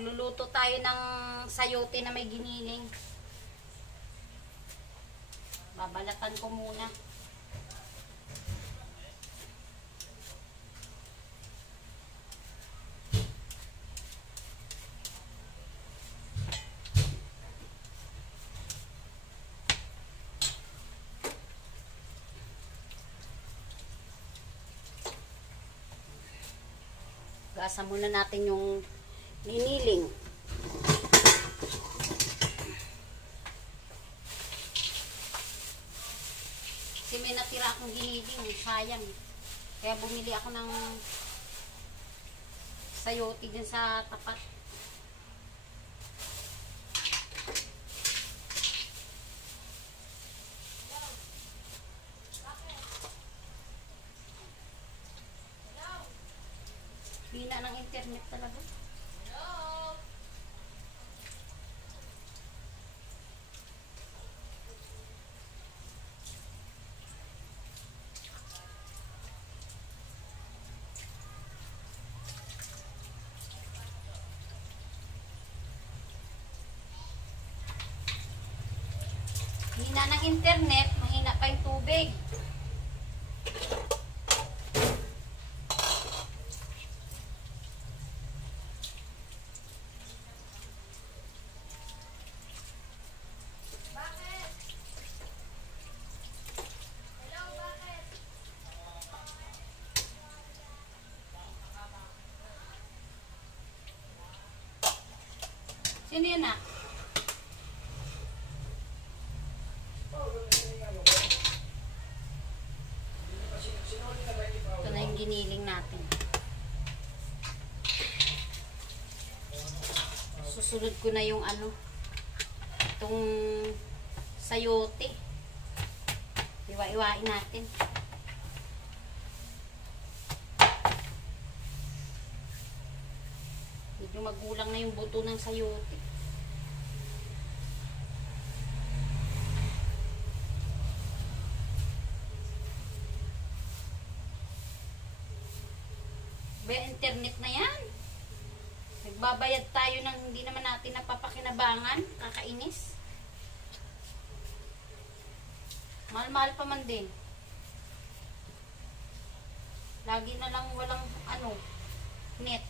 Magluluto tayo ng sayote na may giniling. Babalatan ko muna. Gasa muna natin yung giniling. Kasi may natira akong giniling, sayang. Kaya bumili ako ng sayote din sa tapat. Hina ng internet talaga. Hello? Hina ng internet, mahina pa yung tubig. Sino yun na? Ito na yung giniling natin. Susunod ko na yung ano, itong sayote. Iwa-iwain natin. Medyo magulang na yung buto ng sayote. Internet na yan. Nagbabayad tayo ng hindi naman natin napapakinabangan. Kakainis. Mahal-mahal pa man din. Lagi na lang walang ano, net.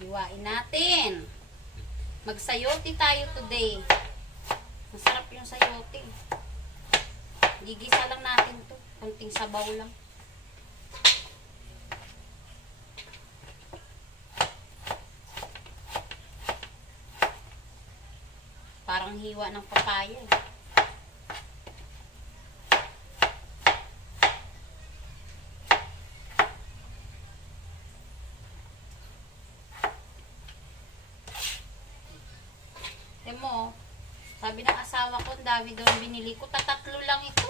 Hiwain natin. Magsayote tayo today. Masarap yung sayote. Gigisa lang natin to. Kunting sabaw lang. Parang hiwa ng papaya eh. Mo, sabi ng asawa ko, dami daw binili ko, tatatlo lang ito.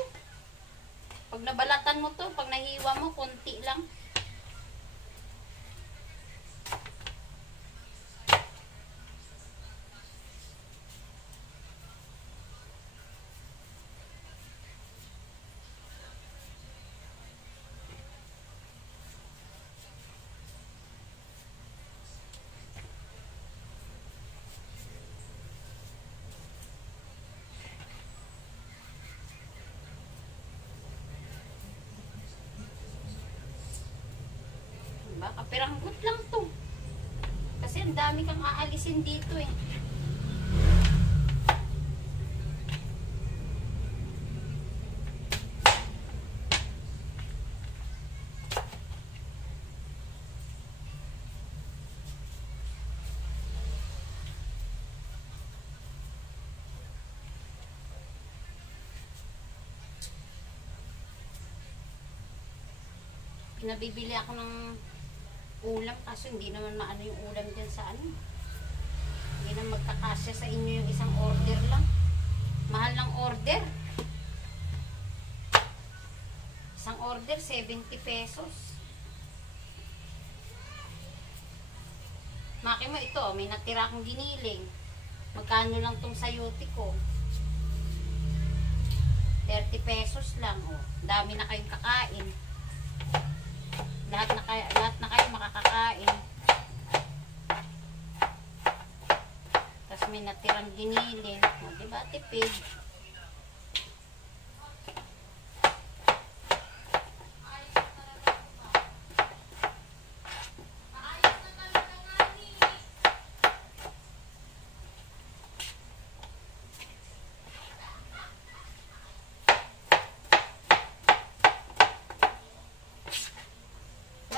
Pag nabalatan mo to, pag nahiwa mo, konti lang. Baka piranggot lang to. Kasi ang dami kang aalisin dito eh. Pinabibili ako ng ulam kaso hindi naman maano yung ulam dyan sa ano. Hindi na magkakasya sa inyo yung isang order lang. Mahal ng order. Isang order, 70 pesos. Maki mo ito, may natira akong giniling. Magkano lang tong sayote ko? 30 pesos lang. Oh. Dami na kayong kakain. Lahat na kayo makakakain. Tapos may natirang giniling. O, diba, tipid?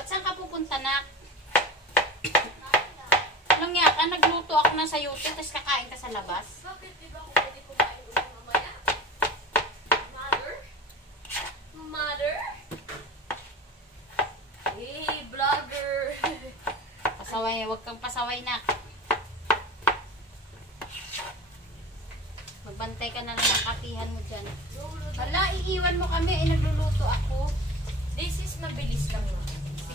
Saan ka pupunta na? Anong nga ka? Nagluto ako ng sayote, tapos kakain ka sa labas? Bakit? Di ba kung pwede kumain ulit mamaya? Mother? Mother? Hey, vlogger! Pasaway, huwag kang pasaway na. Magbantay ka na lang ng kapihan mo dyan. Wala, iiwan mo kami, nagluluto ako. This is mabilis lang naman.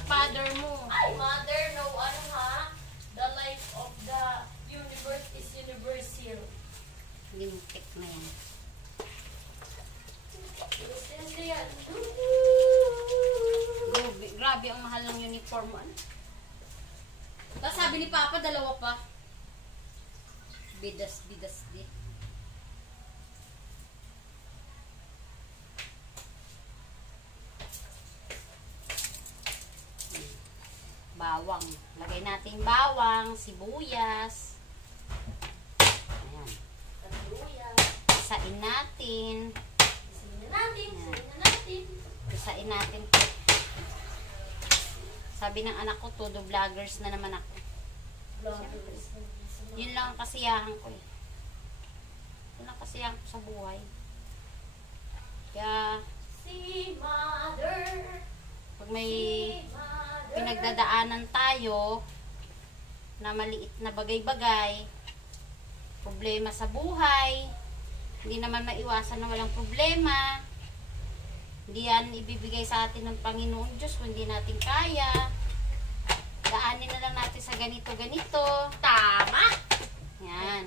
Father mo. Ay, mother, no, ano ha? The life of the universe is universal. Lintik na yan. Grabe ang mahal ng uniform mo. Tapos sabi ni Papa, dalawa pa. Bidas di. Bawang. Lagay natin bawang, sibuyas. Ayan. Isain natin. Isain natin to. Sabi ng anak ko, todo vloggers na naman ako. Yun lang ang kasiyahan ko eh. Yun lang kasiyahan ko sa buhay. Kaya, Si mother. pag may pinagdadaanan tayo na maliit na bagay-bagay, problema sa buhay, hindi naman maiwasan na walang problema. Hindi yan ibibigay sa atin ng Panginoon Diyos kung hindi natin kaya. Daanin na lang natin sa ganito-ganito. Tama! Yan.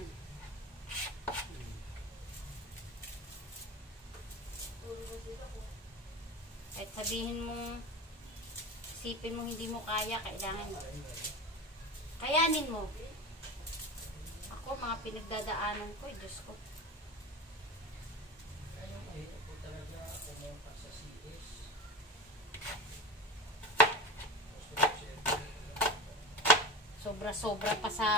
Kahit sabihin mo, isipin mo hindi mo kaya, kailangan kayanin mo. Ako, mga pinagdadaanan ko, Diyos ko. Sobra-sobra pa sa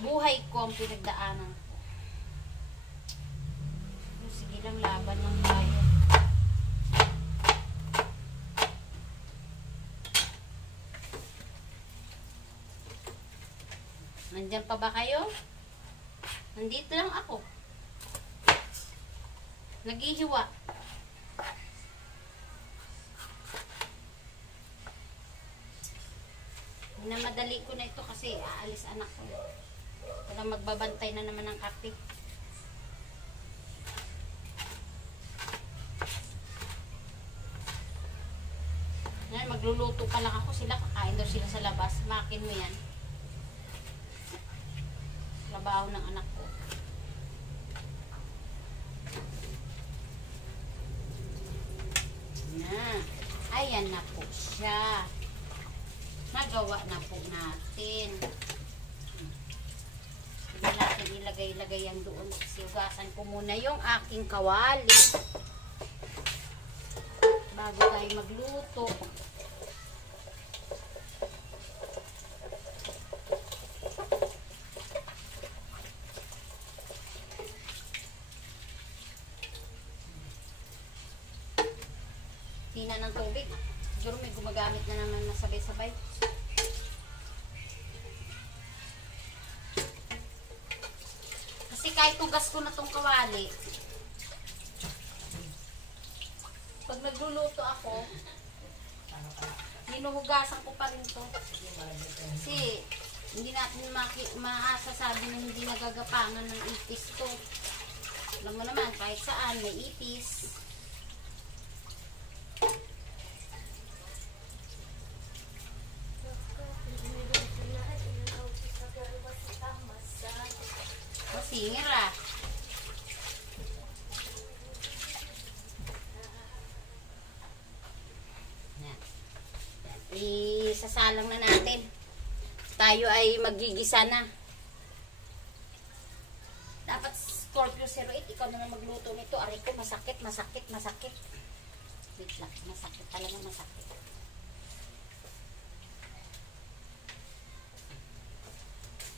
buhay ko ang pinagdaanan ko. Sige lang, laban lang tayo. Nandyan pa ba kayo? Nandito lang ako. Naghihiwa. Minamadali ko na ito kasi aalis anak ko. Walang magbabantay na naman ng kape. Ngayon, magluluto pa lang ako. Sila, kakain daw sila sa labas. Makin mo yan. Trabaho ng anak ko. Na. Ayan na po siya. Nagawa na po natin. Hindi natin ilagay-lagay yan doon. Siugasan ko muna yung aking kawali. Bago tayo magluto. Hina ng tubig. Siguro may gumagamit na naman na sabay-sabay. Kasi kahit tugas ko na tong kawali, pag nagluluto ako, Hinuhugasan ko pa rin to. Kasi, hindi natin maasasabi na hindi nagagapangan ng ipis to. Alam mo naman, kahit saan may ipis. Masingir ah. Isasalang na natin. Tayo ay magigisa na. Dapat Scorpio 08, ikaw na magluto nito. Aray ko, masakit. Wait lang, masakit talaga, masakit.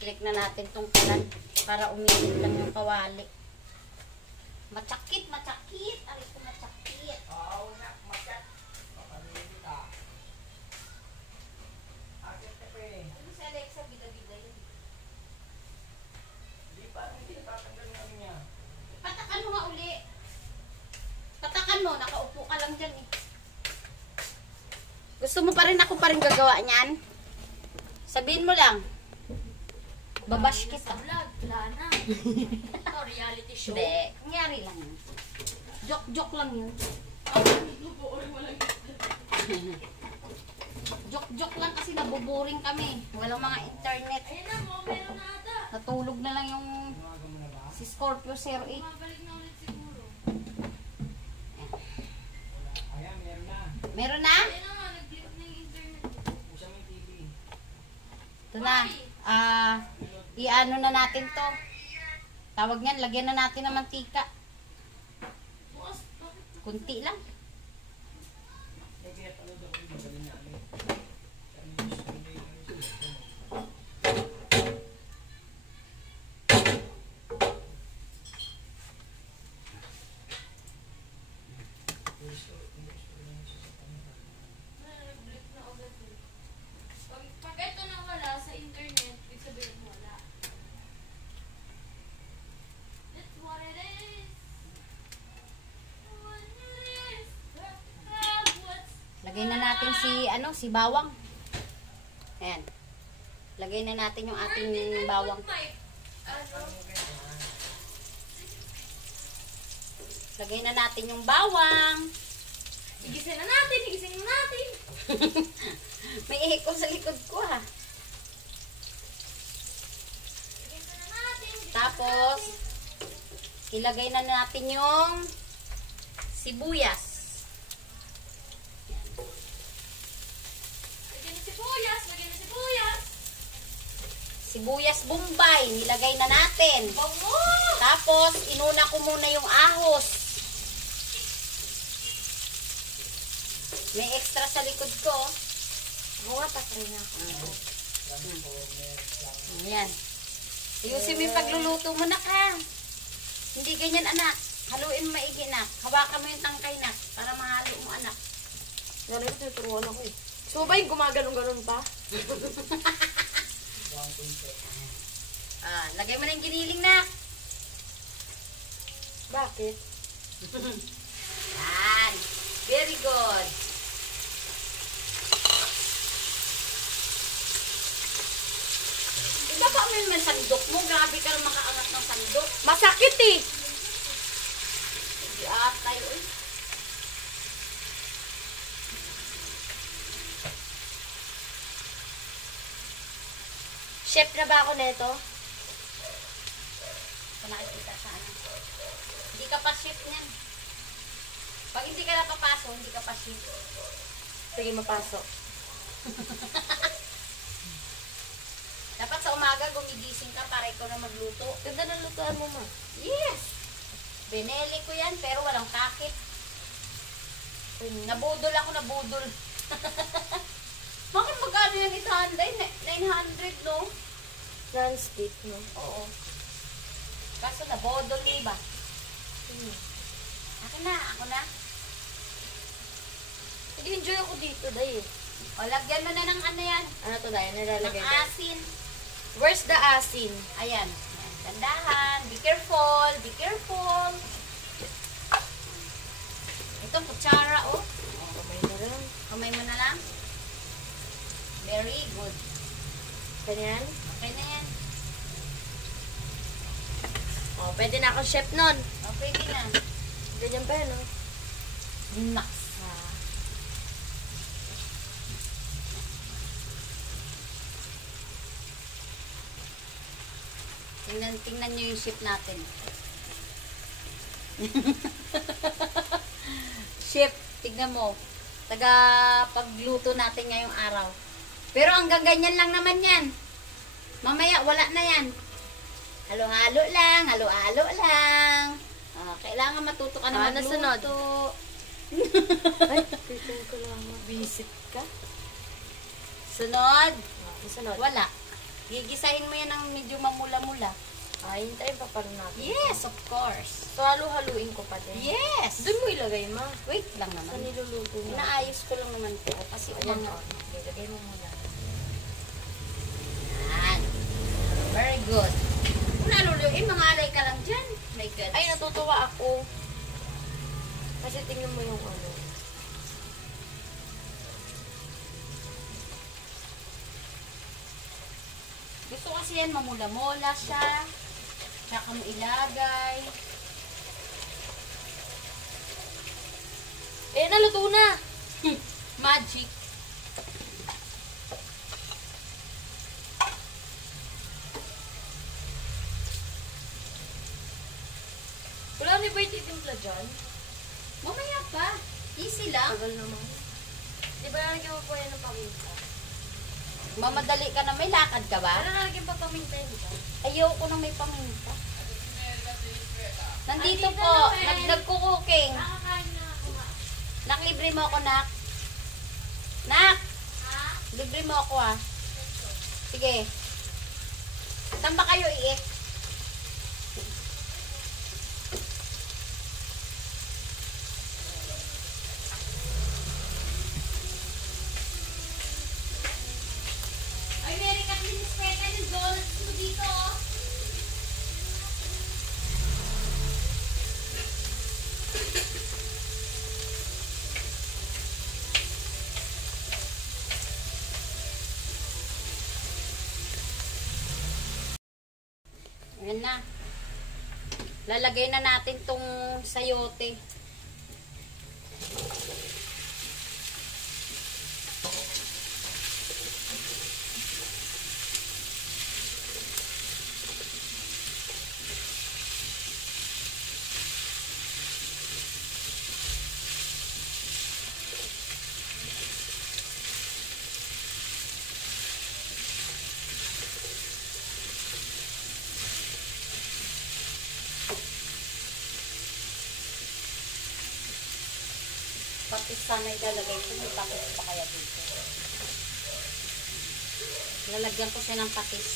Click na natin tong kalan para uminit lang yung kawali. Matsakit. Aray ko, matsakit. Oo, makat. Papalimit ka. Akit ka pa eh. Ano si Alexa, bida-bida yun. Hindi natatanggal namin niya. Patakan mo nga uli. Patakan mo, nakaupo ka lang dyan eh. Gusto mo pa rin ako pa rin gagawa niyan? Sabihin mo lang. Babash kita. Vlog, wala na. Ito, reality show. Hindi, nangyari lang yun. Joke lang yun. Joke lang kasi nabuboring kami. Walang mga internet. Ayun na, meron na ata. Natulog na lang yung Tumaga mo na ba? si Scorpio 08. Mabalik na ulit siguro. Ayan, meron na. Meron na? Ayun na nga, nag-click na yung internet. Pusa mo yung TV. Ito na. I-ano na natin to. Tawag niyan, lagyan na natin ng mantika. Bukas, bakit? Kunti lang. Eh, kaya pala daw kung magaling na ano. Nag-click na ulit eh. Pag ito na wala sa internet, ibig sabihin wala. That's what it is. What it is. What's Lagay na natin si bawang. Ayan. Lagay na natin yung ating bawang. Lagay na natin yung bawang. Higisin na natin, higisin na natin. May ihiko sa likod ko ha. Higisin na natin. Tapos, ilagay na natin yung sibuyas. Lagyan na sibuyas, lagyan na sibuyas. Sibuyas bombay, nilagay na natin. Bango! Tapos, inuna ko muna yung ahos. May extra sa likod ko. Oo nga, patay na ako. Ayan. Ayusin mo yung pagluluto mo na ka. Hindi ganyan, anak. Haluin mo maigi na. Hawakan mo yung tangkay na para mahalo mo, anak. Ganun, tinuturuan ako eh. So ba yung gumagalong-galong pa? Lagay mo na yung giniling na. Bakit? Yan. Very good. Ibaba mo yung sandok mo. Grabe ka rin makaangat ng sandok. Masakit eh! Hindi tayo eh. Chef na ba ako neto? Nakikita sa ano. Hindi ka pa chef niyan. Pag hindi ka napapasok, hindi ka pa chef. Sige, mapasok. Dapat sa umaga gumigising ka para ikaw na magluto. Ganda ng lutuan mo, ma. Yes! Benele ko yan, pero walang kakit. Nabudol ako, nabudol. Bakit magkano yan 800? 900, no? Non-stick, no? Oo. Kaso nabudol mo ba? Akin na, ako na. Nag-enjoy ako dito, day eh. O, lagyan mo na ng ano yan. Ano to, day? Ng Nalalagay din. asin. Where's the asin? Ayan. Ayan. Dandahan. Be careful. Be careful. Ito, kutsara, oh. Kamay na lang. Kamay mo na lang. Very good. Ganyan. Okay na yan. Oh, pwede na ako chef nun. Okay na. Ganyan pa yan, oh. Naks. Tingnan nyo yung ship natin. Ship, tignan mo. Taga pagluto natin ngayong araw. Pero hanggang ganyan lang naman yan. Mamaya, wala na yan. Halo-halo lang, halo-halo lang. Kailangan matuto ka na magluto. Nasunod. Ay, pipin ko lang. Visit ka? Sunod? Nasunod. Wala. Gigisahin mo yan ng medyo mamula-mula. Ay, hintayin pa pala natin. Yes, of course. So, halo-haluin ko pa din. Yes! Doon mo ilagay, ma. Wait lang Sa naman. niluluto mo. Inaayos ko lang naman po kasi Ayan, umanga. oh. Ilagay mo muna. Yan. Very good. Kung naluluin, mga alay ka lang dyan. My God. Ay, natutuwa ako. Kasi tingnan mo yung ano. Gusto kasi yan, mamula-mula siya. Tsaka mo ilagay. Eh, naluto na. Magic. Wala ni ba ititimpla dyan? Mamaya pa. Easy lang. Tagal naman. Di ba nalagyan mo po yan ng paminta? Mamadali ka na. May lakad ka ba? Ano nalagyan pa paminta yun dyan? Ayoko nang may paminta. Nandito Andito po. na, Wen. Nagkukuking. Nakakain na ako nga. Nak, libre mo ako, Nak. Nak! Ha? Libre mo ako, ah. Sige. Saan ba kayo iik? Ay, Mary Kathleen, speka yung donuts mo dito, oh. Ayan na. Lalagay na natin tong sayote. Patis sana ilalagay ko. May patis pa kaya dito. Lalagyan ko siya ng patis.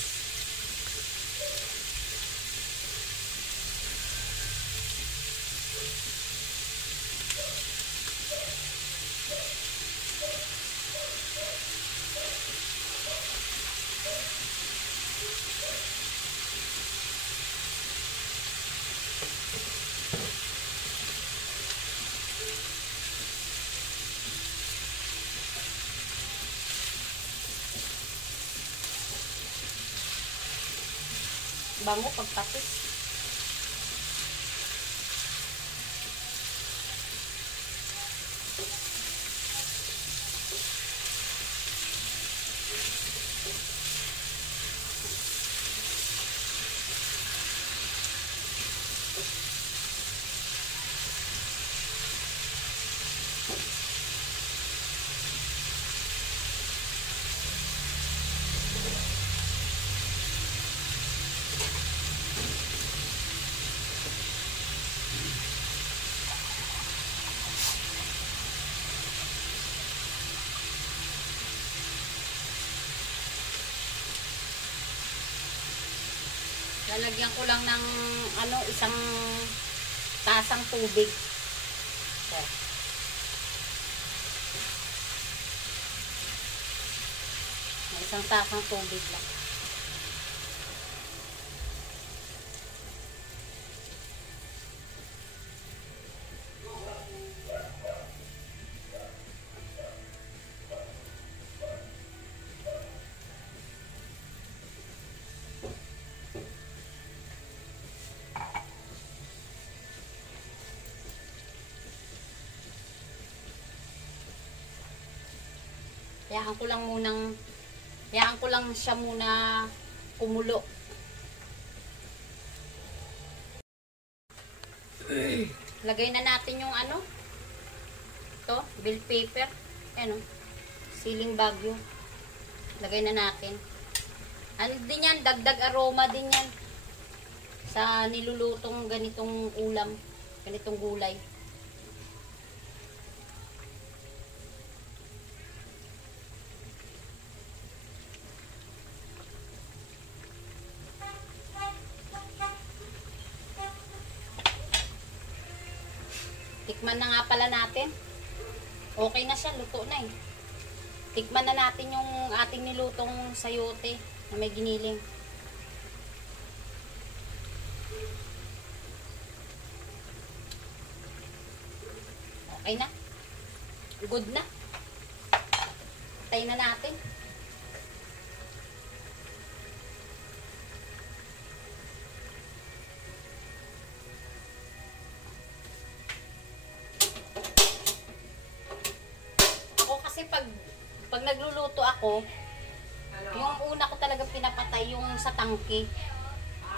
Bango pag patis. Lalagyan ko lang ng isang tasang tubig. So. Isang tasang tubig lang. hayaan ko lang siya muna kumulo. Lagay na natin yung ano, ito, bill paper, ano, siling bagyo. Lagay na natin. Ano din yan, dagdag aroma din yan sa nilulutong ganitong ulam, ganitong gulay. Tikman na nga pala natin. Okay na siya, luto na eh. Tikman na natin yung ating nilutong sayote na may giniling. Okay na. Good na. Tayo na natin. Kasi pag nagluluto ako, yung una ko talaga pinapatay yung sa tangke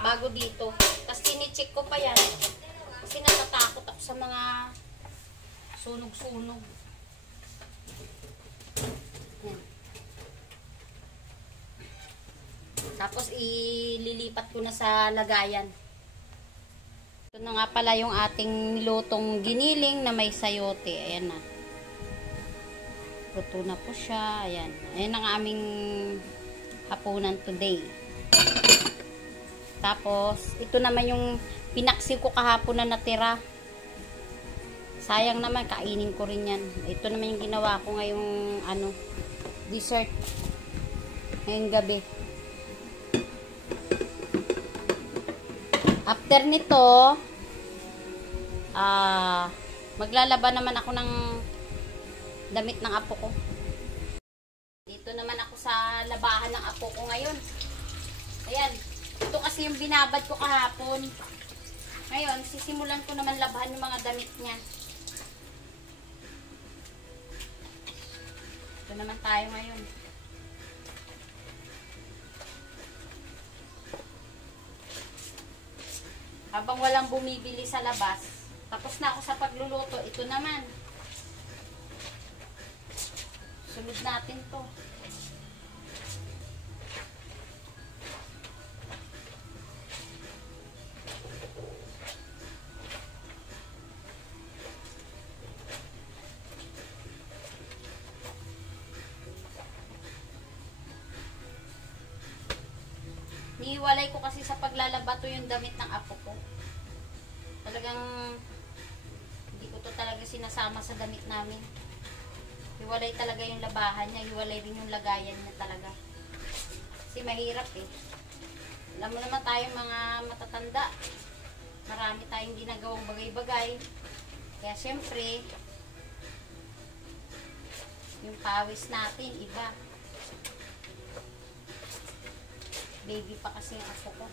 bago dito. Tapos tinicheck ko pa yan kasi natatakot ako sa mga sunog-sunog. Yan. Tapos ililipat ko na sa lagayan. Ito na nga pala yung ating nilutong giniling na may sayote. Ayan na. Luto na po siya. Ayan. Ayan ang aming hapunan today. Tapos, ito naman yung pinaksi ko kahapon na natira. Sayang naman, kainin ko rin yan. Ito naman yung ginawa ko ngayong ano, dessert. Ngayong gabi. After nito, maglalaba naman ako ng damit ng apo ko. Dito naman ako sa labahan ng apo ko ngayon. Ayan. Ito kasi yung binabad ko kahapon. Ngayon, sisimulan ko naman labahan yung mga damit niya. Ito naman tayo ngayon. Habang walang bumibili sa labas, tapos na ako sa pagluluto, ito naman. Sunod natin to. Niiwalay ko kasi sa paglalaba to yung damit ng apo ko. Talagang hindi ko to talaga sinasama sa damit namin. Hiwalay talaga yung labahan niya, hiwalay rin yung lagayan niya talaga. Kasi mahirap eh. Alam mo naman tayo mga matatanda, marami tayong ginagawang bagay-bagay. Kaya syempre, yung pawis natin, iba. Baby pa kasi yung apo ko.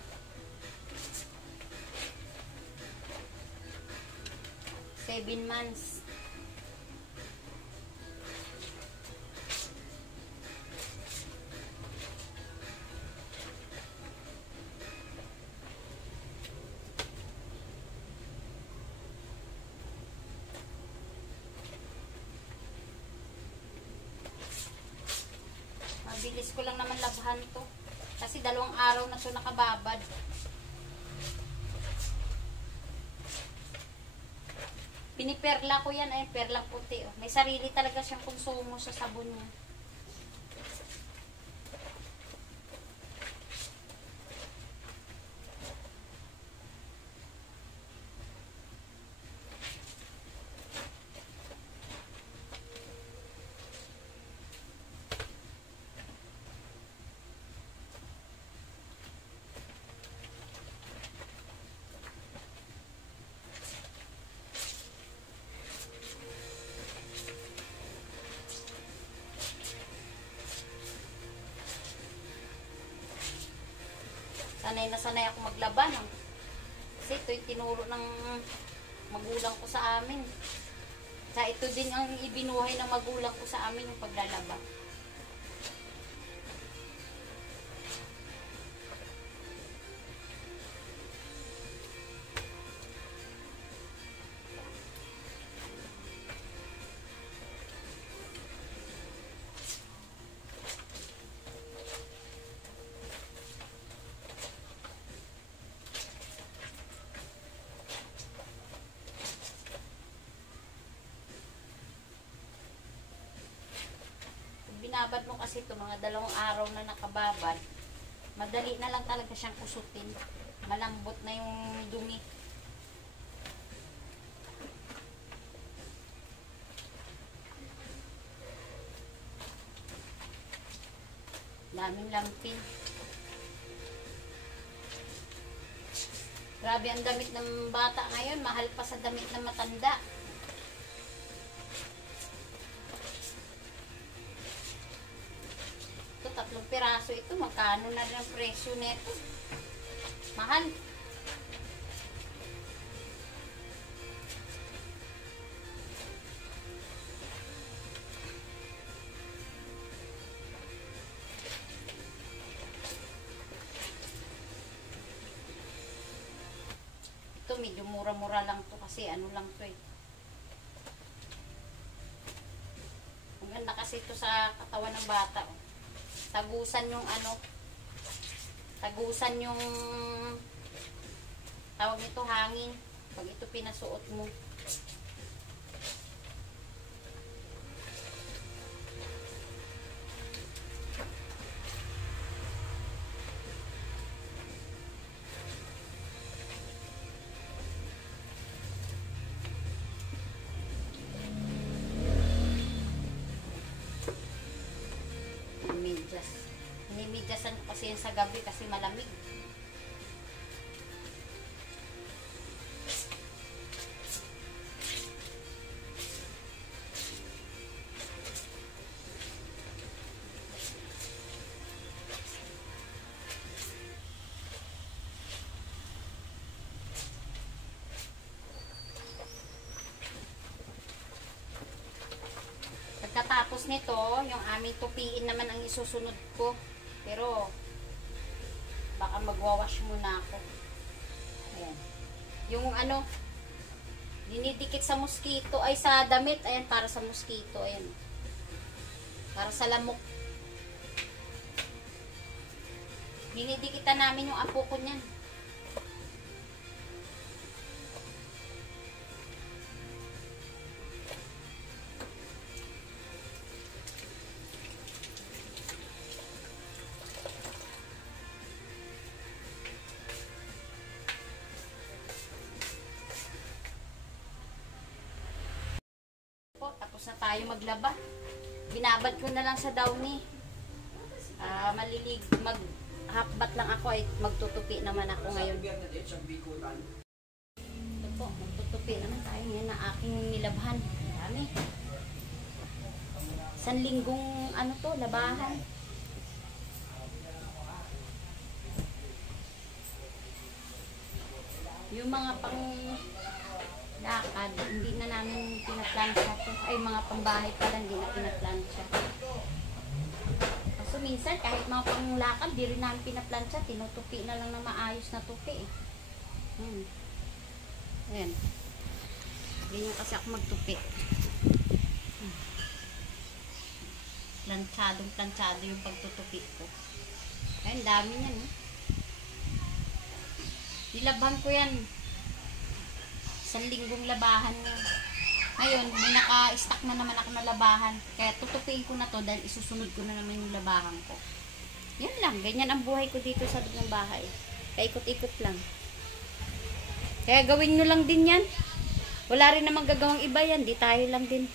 7 months. Mabilis ko lang naman labahan to. Kasi 2 araw na to nakababad. Piniperla ko yan ay perlang puti. Oh. May sarili talaga siyang konsumo sa sabon niya. Sanay na sanay ako maglaba. No? Kasi ito yung tinuro ng magulang ko sa amin. Sa ito din ang ibinuhay ng magulang ko sa amin yung paglalaba. binabad mo kasi ito, mga 2 araw na nakababad, madali na lang talaga siyang kusutin. Malambot na yung dumi. Daming lampin. Grabe ang damit ng bata ngayon. Mahal pa sa damit ng matanda. Ito, 3 piraso ito. Magkano na rin ang presyo nito? Mahal. Ito, medyo mura-mura lang to kasi ano lang to eh. Ang ganda kasi ito sa katawan ng bata. Oh. Tagusan yung ano, tagusan yung tawag nito hangin pag ito pinasuot mo. Hinimidyasan ko kasi yan sa gabi kasi malamig. Pagkatapos nito, yung aming tupiin naman ang isusunod ko. Pero, baka magwawash muna ako. Ayan. Yung ano, dinidikit sa mosquito, ay sa damit, ayan, para sa mosquito, ayan. Para sa lamok. Dinidikitan namin yung apo ko niyan. Tapos na tayo maglaba. Binabad ko na lang sa downy. Maghapbat lang ako ay magtutupi naman ako ngayon. Ito po, magtutupi naman tayo ngayon na aking nilabhan. Dami. 1 linggong ano to, labahan. Yung mga pang lakad, hindi na namin pinaplansya to. Ay, mga pambahay pala, hindi na pinaplansya. So, minsan, kahit mga panglakad, di rin namin pinaplansya. Tinutupi na lang na maayos na tupi. Ayan. Ganyan kasi ako magtupi. Planchado yung pagtutupi ko. Ayun, dami yan. Nilabhan ko yan. 1 linggong labahan mo. Ngayon, may naka-stock na naman ako na labahan. Kaya tutupiin ko na to dahil isusunod ko na naman yung labahan ko. Yan lang. Ganyan ang buhay ko dito sa loob ng bahay. Kaikot-ikot lang. Kaya gawin nyo lang din yan. Wala rin namang gagawang iba yan. Di tayo lang din.